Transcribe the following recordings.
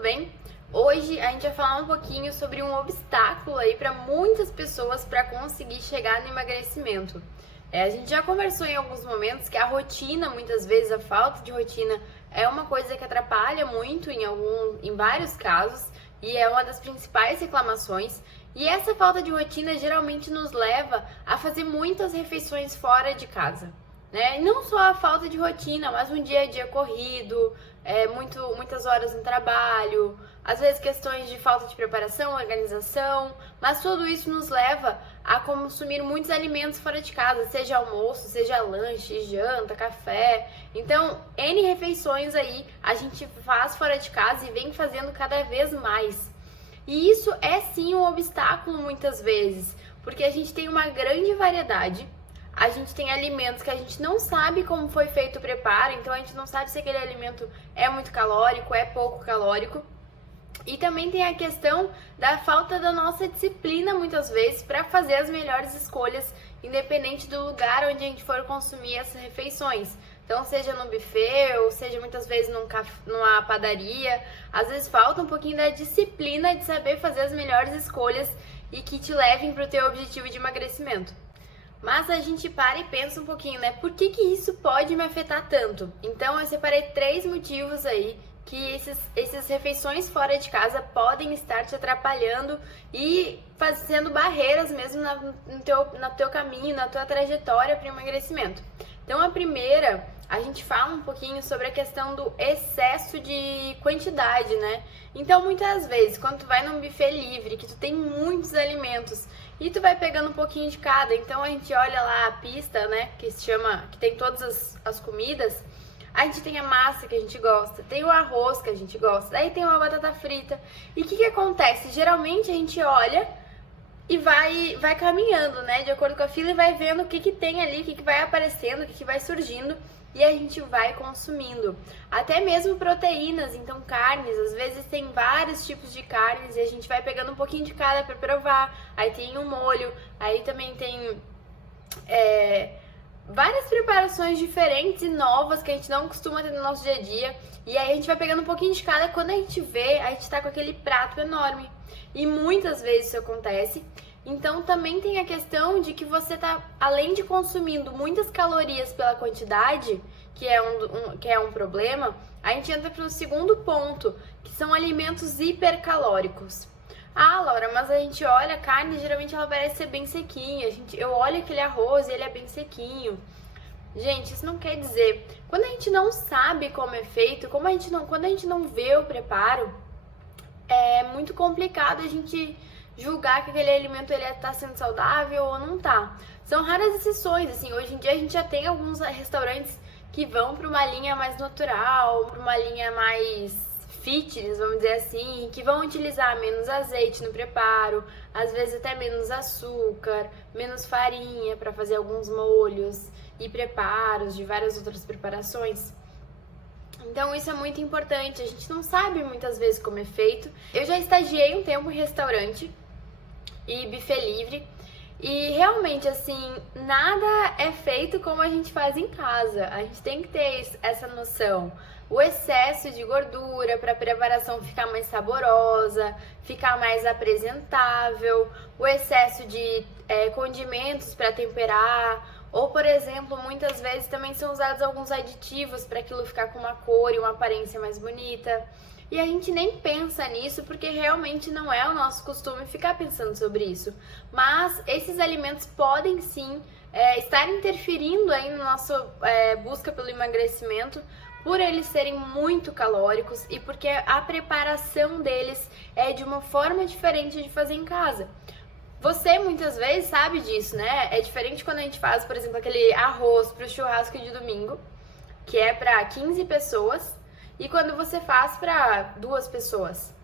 bem? Hoje a gente vai falar um pouquinho sobre um obstáculo aí para muitas pessoas para conseguir chegar no emagrecimento. A gente já conversou em alguns momentos que a rotina, muitas vezes a falta de rotina é uma coisa que atrapalha muito em vários casos e é uma das principais reclamações. E essa falta de rotina geralmente nos leva a fazer muitas refeições fora de casa, né? E não só a falta de rotina, mas um dia a dia corrido, muitas horas no trabalho, às vezes questões de falta de preparação, organização, mas tudo isso nos leva a consumir muitos alimentos fora de casa, seja almoço, seja lanche, janta, café. Então, N refeições aí a gente faz fora de casa e vem fazendo cada vez mais. E isso é sim um obstáculo muitas vezes, porque a gente tem uma grande variedade. A gente tem alimentos que a gente não sabe como foi feito o preparo, então a gente não sabe se aquele alimento é muito calórico, é pouco calórico. E também tem a questão da falta da nossa disciplina, muitas vezes, para fazer as melhores escolhas, independente do lugar onde a gente for consumir essas refeições. Então, seja no buffet, ou seja muitas vezes numa padaria, às vezes falta um pouquinho da disciplina de saber fazer as melhores escolhas e que te levem para o teu objetivo de emagrecimento. Mas a gente para e pensa um pouquinho, né? Por que isso pode me afetar tanto? Então, eu separei 3 motivos aí que essas refeições fora de casa podem estar te atrapalhando e fazendo barreiras mesmo no teu caminho, na tua trajetória para o emagrecimento. Então, a primeira, a gente fala um pouquinho sobre a questão do excesso de quantidade, né? Então, muitas vezes, quando tu vai num buffet livre, que tu tem muitos alimentos e tu vai pegando um pouquinho de cada, então a gente olha lá a pista, né, que tem todas as comidas. A gente tem a massa que a gente gosta, tem o arroz que a gente gosta, daí tem uma batata frita. E o que acontece? Geralmente a gente olha e vai caminhando, né, de acordo com a fila e vai vendo o que tem ali, o que vai aparecendo, o que vai surgindo e a gente vai consumindo. Até mesmo proteínas, então carnes, às vezes tem vários tipos de carnes e a gente vai pegando um pouquinho de cada para provar. Aí tem um molho, aí também tem várias preparações diferentes e novas que a gente não costuma ter no nosso dia a dia. E aí a gente vai pegando um pouquinho de cada, quando a gente vê, a gente tá com aquele prato enorme. E muitas vezes isso acontece. Então também tem a questão de que você tá, além de consumindo muitas calorias pela quantidade, que é um problema, a gente entra para o segundo ponto, que são alimentos hipercalóricos. Ah, Laura, mas a gente olha a carne, geralmente ela parece ser bem sequinha. Eu olho aquele arroz e ele é bem sequinho. Gente, isso não quer dizer. Quando a gente não sabe como é feito, quando a gente não vê o preparo, é muito complicado a gente julgar que aquele alimento ele tá sendo saudável ou não tá. São raras exceções, assim, hoje em dia a gente já tem alguns restaurantes que vão para uma linha mais natural, para uma linha mais fitness, vamos dizer assim, que vão utilizar menos azeite no preparo, às vezes até menos açúcar, menos farinha para fazer alguns molhos e preparos de várias outras preparações. Então isso é muito importante, a gente não sabe muitas vezes como é feito. Eu já estagiei um tempo em restaurante e buffet livre e realmente assim, nada é feito como a gente faz em casa. A gente tem que ter essa noção. O excesso de gordura para a preparação ficar mais saborosa, ficar mais apresentável, o excesso de condimentos para temperar, ou por exemplo, muitas vezes também são usados alguns aditivos para aquilo ficar com uma cor e uma aparência mais bonita. E a gente nem pensa nisso porque realmente não é o nosso costume ficar pensando sobre isso. Mas esses alimentos podem sim estar interferindo aí na nossa busca pelo emagrecimento, por eles serem muito calóricos e porque a preparação deles é de uma forma diferente de fazer em casa. Você muitas vezes sabe disso, né? É diferente quando a gente faz, por exemplo, aquele arroz para o churrasco de domingo, que é para 15 pessoas, e quando você faz para 2 pessoas.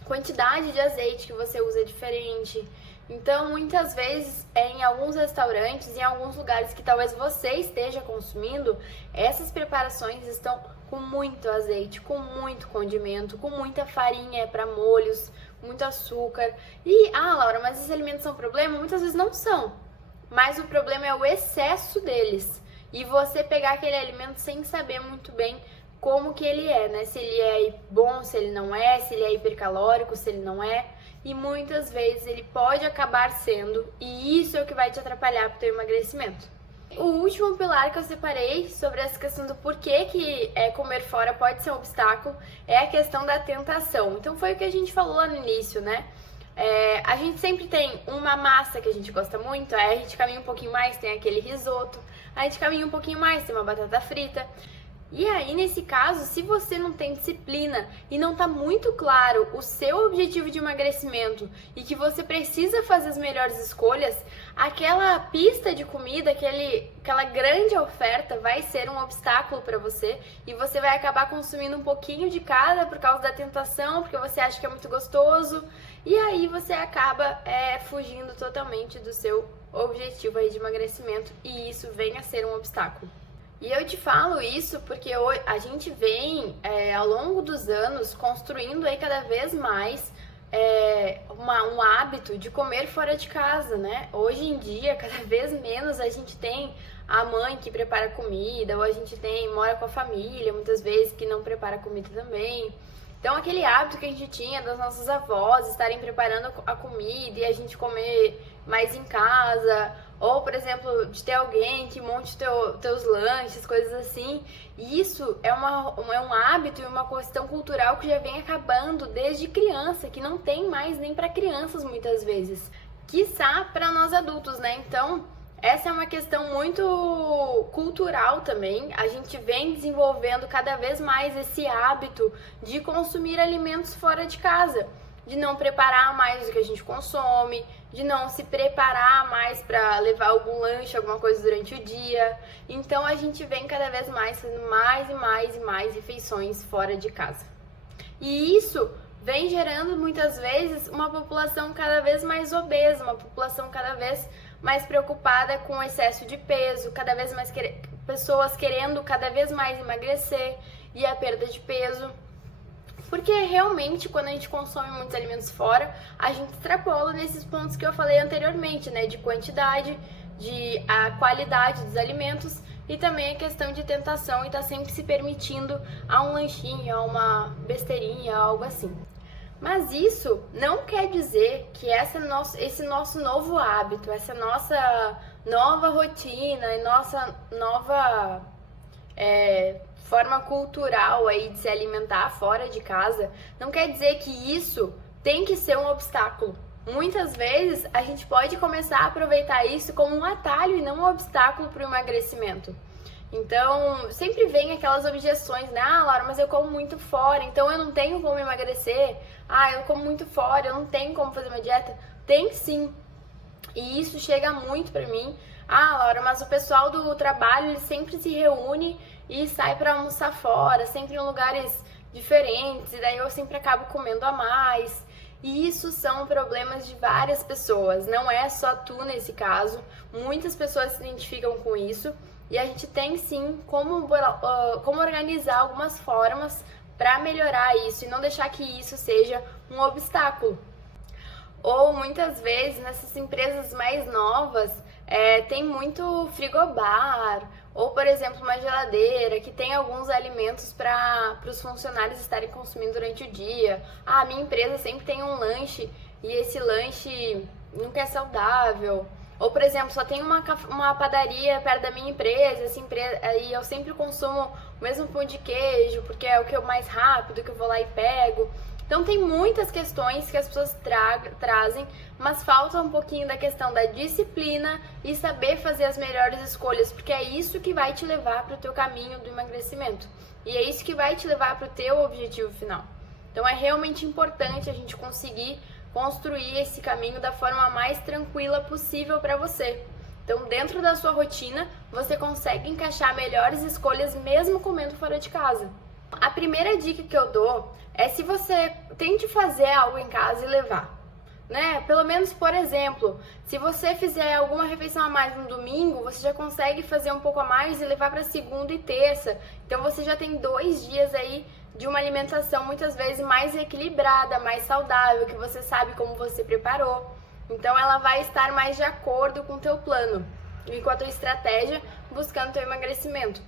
A quantidade de azeite que você usa é diferente. Então, muitas vezes, em alguns restaurantes, em alguns lugares que talvez você esteja consumindo, essas preparações estão com muito azeite, com muito condimento, com muita farinha para molhos, muito açúcar. E, Laura, mas esses alimentos são problema? Muitas vezes não são, mas o problema é o excesso deles. E você pegar aquele alimento sem saber muito bem como que ele é, né? Se ele é bom, se ele não é, se ele é hipercalórico, se ele não é. E muitas vezes ele pode acabar sendo, e isso é o que vai te atrapalhar para o teu emagrecimento. O último pilar que eu separei sobre essa questão do porquê que comer fora pode ser um obstáculo é a questão da tentação. Então foi o que a gente falou lá no início, né? A gente sempre tem uma massa que a gente gosta muito, aí a gente caminha um pouquinho mais, tem aquele risoto, aí a gente caminha um pouquinho mais, tem uma batata frita. E aí, nesse caso, se você não tem disciplina e não tá muito claro o seu objetivo de emagrecimento e que você precisa fazer as melhores escolhas, aquela pista de comida, aquela grande oferta vai ser um obstáculo para você e você vai acabar consumindo um pouquinho de cada por causa da tentação, porque você acha que é muito gostoso, e aí você acaba fugindo totalmente do seu objetivo aí de emagrecimento e isso vem a ser um obstáculo. E eu te falo isso porque a gente vem, ao longo dos anos, construindo aí cada vez mais um hábito de comer fora de casa, né? Hoje em dia, cada vez menos a gente tem a mãe que prepara comida, ou a gente mora com a família, muitas vezes, que não prepara comida também. Então, aquele hábito que a gente tinha das nossas avós estarem preparando a comida e a gente comer mais em casa, ou, por exemplo, de ter alguém que monte teus lanches, coisas assim. Isso é um hábito e uma questão cultural que já vem acabando desde criança, que não tem mais nem para crianças muitas vezes, quiçá para nós adultos, né? Então, essa é uma questão muito cultural também. A gente vem desenvolvendo cada vez mais esse hábito de consumir alimentos fora de casa, de não preparar mais do que a gente consome, de não se preparar mais para levar algum lanche, alguma coisa durante o dia. Então a gente vem cada vez mais fazendo mais e mais e mais refeições fora de casa. E isso vem gerando muitas vezes uma população cada vez mais obesa, uma população cada vez mais preocupada com o excesso de peso, cada vez mais pessoas querendo cada vez mais emagrecer e a perda de peso. Porque realmente, quando a gente consome muitos alimentos fora, a gente extrapola nesses pontos que eu falei anteriormente, né? De quantidade, a qualidade dos alimentos e também a questão de tentação e tá sempre se permitindo a um lanchinho, a uma besteirinha, algo assim. Mas isso não quer dizer que esse nosso novo hábito, essa nossa nova rotina e nossa nova forma cultural aí de se alimentar fora de casa, não quer dizer que isso tem que ser um obstáculo. Muitas vezes a gente pode começar a aproveitar isso como um atalho e não um obstáculo para o emagrecimento. Então, sempre vem aquelas objeções, né? Ah, Laura, mas eu como muito fora, então eu não tenho como emagrecer. Ah, eu como muito fora, eu não tenho como fazer uma dieta. Tem sim. E isso chega muito pra mim. Ah, Laura, mas o pessoal do trabalho, ele sempre se reúne e sai pra almoçar fora, sempre em lugares diferentes, e daí eu sempre acabo comendo a mais. E isso são problemas de várias pessoas, não é só tu nesse caso. Muitas pessoas se identificam com isso. E a gente tem sim como organizar algumas formas para melhorar isso e não deixar que isso seja um obstáculo. Ou muitas vezes nessas empresas mais novas tem muito frigobar, ou por exemplo uma geladeira que tem alguns alimentos para os funcionários estarem consumindo durante o dia. Ah, a minha empresa sempre tem um lanche e esse lanche nunca é saudável. Ou, por exemplo, só tem uma padaria perto da minha empresa, e eu sempre consumo o mesmo pão de queijo, porque é o que é mais rápido, que eu vou lá e pego. Então, tem muitas questões que as pessoas trazem, mas falta um pouquinho da questão da disciplina e saber fazer as melhores escolhas, porque é isso que vai te levar para o teu caminho do emagrecimento. E é isso que vai te levar para o teu objetivo final. Então, é realmente importante a gente conseguir construir esse caminho da forma mais tranquila possível para você. Então, dentro da sua rotina, você consegue encaixar melhores escolhas mesmo comendo fora de casa. A primeira dica que eu dou é se você tente fazer algo em casa e levar, né? Pelo menos, por exemplo, se você fizer alguma refeição a mais no domingo, você já consegue fazer um pouco a mais e levar para segunda e terça. Então, você já tem 2 dias aí de uma alimentação muitas vezes mais equilibrada, mais saudável, que você sabe como você preparou. Então ela vai estar mais de acordo com o teu plano e com a tua estratégia buscando teu emagrecimento.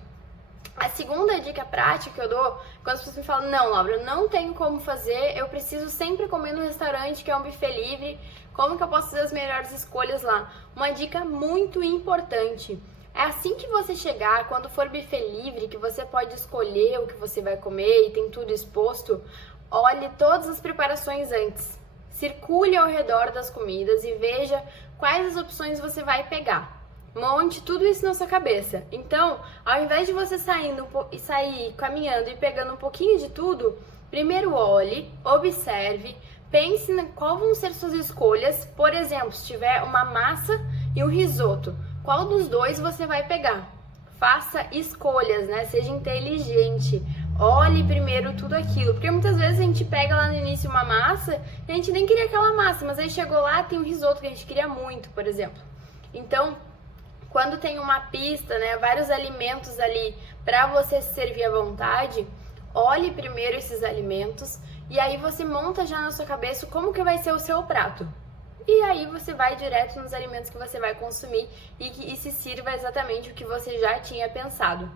A segunda dica prática que eu dou, quando as pessoas me falam, não, Laura, eu não tenho como fazer, eu preciso sempre comer no restaurante que é um buffet livre, como que eu posso fazer as melhores escolhas lá? Uma dica muito importante, é assim que você chegar, quando for buffet livre, que você pode escolher o que você vai comer e tem tudo exposto, olhe todas as preparações antes. Circule ao redor das comidas e veja quais as opções você vai pegar. Monte tudo isso na sua cabeça. Então, ao invés de você sair caminhando e pegando um pouquinho de tudo, primeiro olhe, observe, pense qual vão ser suas escolhas. Por exemplo, se tiver uma massa e um risoto, qual dos dois você vai pegar? Faça escolhas, né? Seja inteligente. Olhe primeiro tudo aquilo, porque muitas vezes a gente pega lá no início uma massa e a gente nem queria aquela massa, mas aí chegou lá tem um risoto que a gente queria muito, por exemplo. Então, quando tem uma pista, né, vários alimentos ali para você se servir à vontade, olhe primeiro esses alimentos e aí você monta já na sua cabeça como que vai ser o seu prato. E aí você vai direto nos alimentos que você vai consumir e se sirva exatamente o que você já tinha pensado.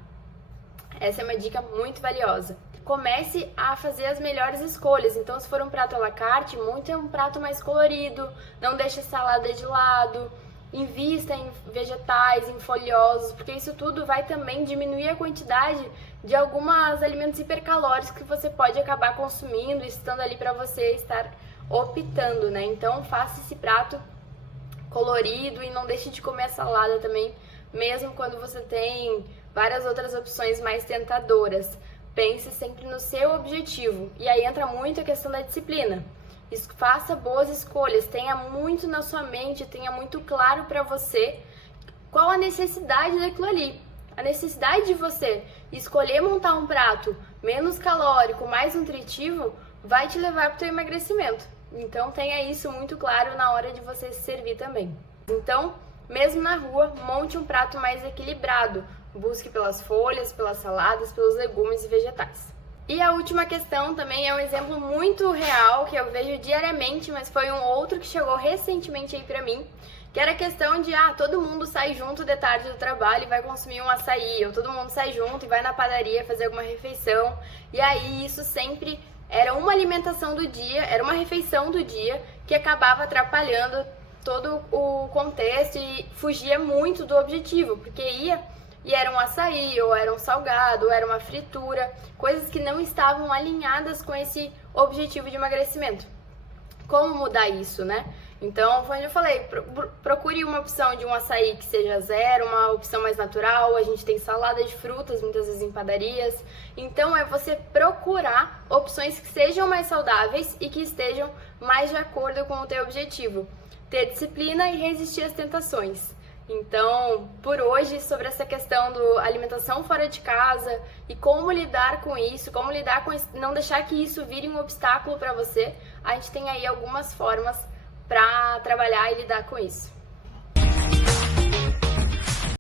Essa é uma dica muito valiosa. Comece a fazer as melhores escolhas. Então, se for um prato à la carte, monte um prato mais colorido, não deixe a salada de lado, invista em vegetais, em folhosos, porque isso tudo vai também diminuir a quantidade de alguns alimentos hipercalóricos que você pode acabar consumindo, estando ali para você estar optando, né? Então, faça esse prato colorido e não deixe de comer a salada também, mesmo quando você tem várias outras opções mais tentadoras. Pense sempre no seu objetivo. E aí entra muito a questão da disciplina. Faça boas escolhas, tenha muito na sua mente, tenha muito claro para você qual a necessidade daquilo ali. A necessidade de você escolher montar um prato menos calórico, mais nutritivo, vai te levar para o teu emagrecimento. Então tenha isso muito claro na hora de você se servir também. Então, mesmo na rua, monte um prato mais equilibrado. Busque pelas folhas, pelas saladas, pelos legumes e vegetais. E a última questão também é um exemplo muito real que eu vejo diariamente, mas foi um outro que chegou recentemente aí pra mim, que era a questão de, todo mundo sai junto de tarde do trabalho e vai consumir um açaí, ou todo mundo sai junto e vai na padaria fazer alguma refeição, e aí isso sempre era uma alimentação do dia, era uma refeição do dia que acabava atrapalhando todo o contexto e fugia muito do objetivo, porque e era um açaí, ou era um salgado, ou era uma fritura, coisas que não estavam alinhadas com esse objetivo de emagrecimento. Como mudar isso, né? Então, foi onde eu falei, procure uma opção de um açaí que seja zero, uma opção mais natural, a gente tem salada de frutas, muitas vezes em padarias. Então, é você procurar opções que sejam mais saudáveis e que estejam mais de acordo com o teu objetivo. Ter disciplina e resistir às tentações. Então, por hoje, sobre essa questão do alimentação fora de casa e como lidar com isso, como lidar com isso, não deixar que isso vire um obstáculo para você, a gente tem aí algumas formas para trabalhar e lidar com isso.